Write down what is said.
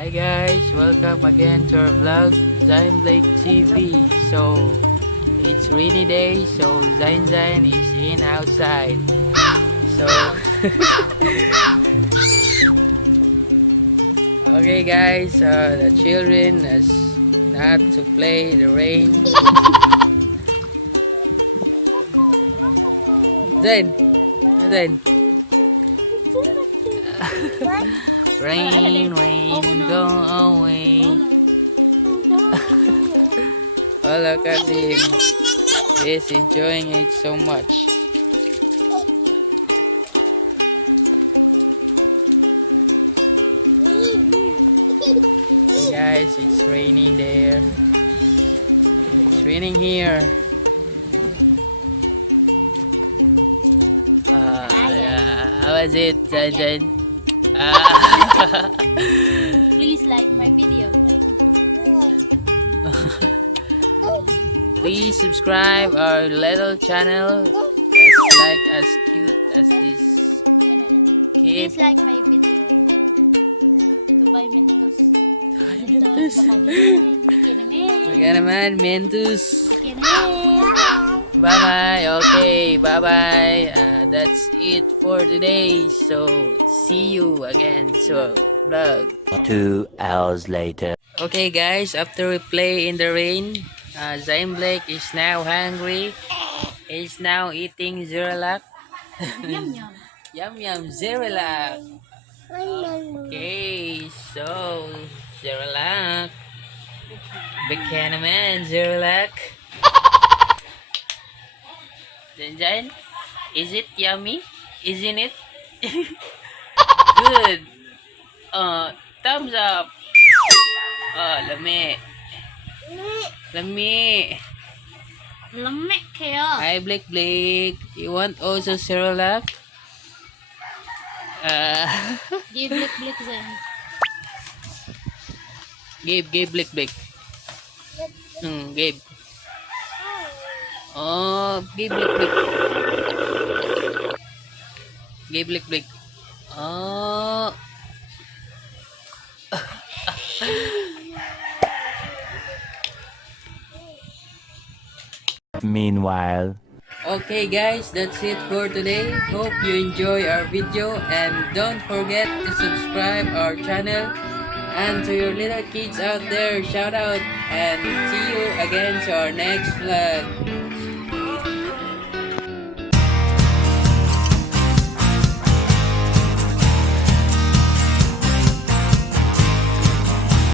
Hi guys, welcome again to our vlog, ZaynBlake TV. So, it's rainy day, so Zayn is in outside. So, okay guys, the children is not to play the rain. Zayn, Zayn. Rain, rain, go away. Oh, look at him. He's enjoying it so much. Hey guys, it's raining there. It's raining here. How was it, Zayn? Please like my video. Please subscribe our little channel as cute as this kid. Please like my video. To buy Mentos. Mentos. Baka naman, Mentos. Bye bye. Okay, bye bye. That's it for today. So see you again. So vlog. 2 hours later. Okay guys, after we play in the rain, ZaynBlake is now hungry. He's now eating Zeralac. Yum yum. Yum yum Zeralac. Okay, so Zeralac. Big can of man Zeralac. Zayn, is it yummy? Isn't it? Good. Thumbs up. Lami. Lami. Lamig kayo. Hi, Blake. You want also Cerelac? Give Blake Zayn. Give Blake. Give. Oh, give Blake. Give Blake. Oh. Meanwhile. Okay guys, that's it for today. Hope you enjoy our video and don't forget to subscribe our channel. And to your little kids out there, shout out and see you again to our next vlog.